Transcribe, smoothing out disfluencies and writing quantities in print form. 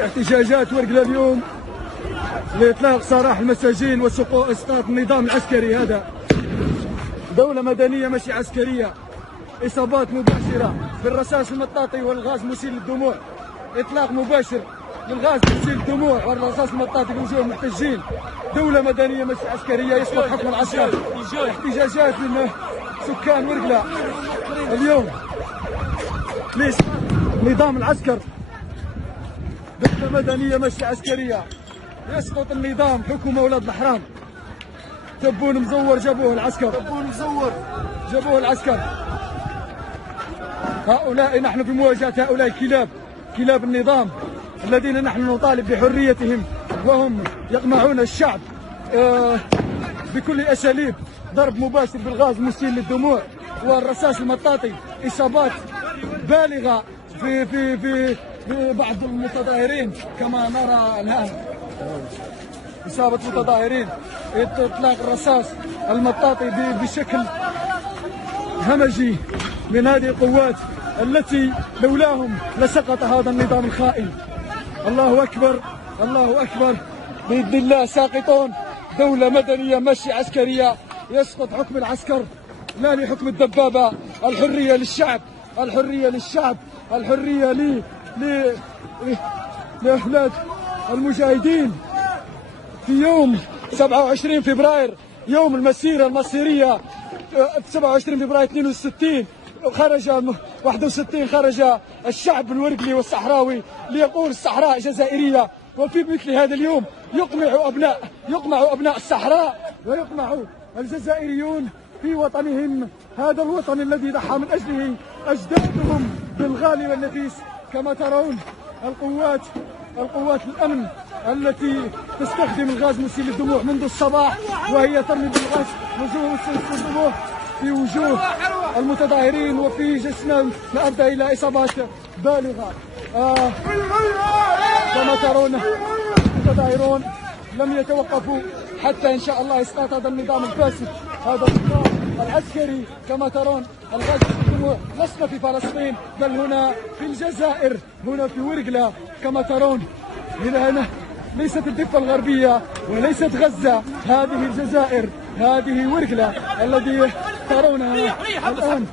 احتجاجات ورقلة اليوم لإطلاق سراح المساجين وإسقاط النظام العسكري. هذا دولة مدنية ماشي عسكرية. إصابات مباشرة بالرصاص المطاطي والغاز مسيل للدموع، إطلاق مباشر للغاز مسيل للدموع والرصاص المطاطي لوجوه المحتجين. دولة مدنية ماشي عسكرية، يسقط حكم العسكر. احتجاجات من سكان ورقلة اليوم لإسقاط نظام العسكر. دولة مدنية ماشي عسكرية، يسقط النظام. حكومة أولاد الحرام، تبون مزور جابوه العسكر، تبون مزور جابوه العسكر. هؤلاء نحن بمواجهة هؤلاء كلاب النظام الذين نحن نطالب بحريتهم، وهم يقمعون الشعب بكل الأساليب. ضرب مباشر بالغاز مسيل للدموع والرصاص المطاطي. إصابات بالغة في بعض المتظاهرين كما نرى الآن. إصابة متظاهرين، إطلاق الرصاص المطاطي بشكل همجي من هذه القوات التي لولاهم لسقط هذا النظام الخائن. الله أكبر، الله أكبر. بإذن الله ساقطون. دولة مدنية ماشي عسكرية، يسقط حكم العسكر لا لحكم الدبابة. الحرية للشعب، الحرية للشعب، الحرية لأولاد المجاهدين. في يوم 27 فبراير يوم المسيرة المصيرية، 27 فبراير 62 خرج 61 خرج الشعب الورقلي والصحراوي ليقول الصحراء جزائرية. وفي مثل هذا اليوم يقمع أبناء الصحراء ويقمع الجزائريون في وطنهم، هذا الوطن الذي ضحى من أجله أجدادهم بالغالي والنفيس. كما ترون القوات الأمن التي تستخدم الغاز مسيل للدموع منذ الصباح، وهي ترمي بالغاز الدموع في وجوه المتظاهرين وفي جسمهم، لأدى إلى إصابات بالغة. كما ترون المتظاهرون لم يتوقفوا حتى إن شاء الله إسقاط هذا النظام الفاسد، هذا النظام العسكري. كما ترون الغاز الدموع لسنا في فلسطين، بل هنا في الجزائر، هنا في ورقلة. كما ترون هنا ليست الضفة الغربية وليست غزة، هذه الجزائر، هذه ورقلة الذي ترونها الآن.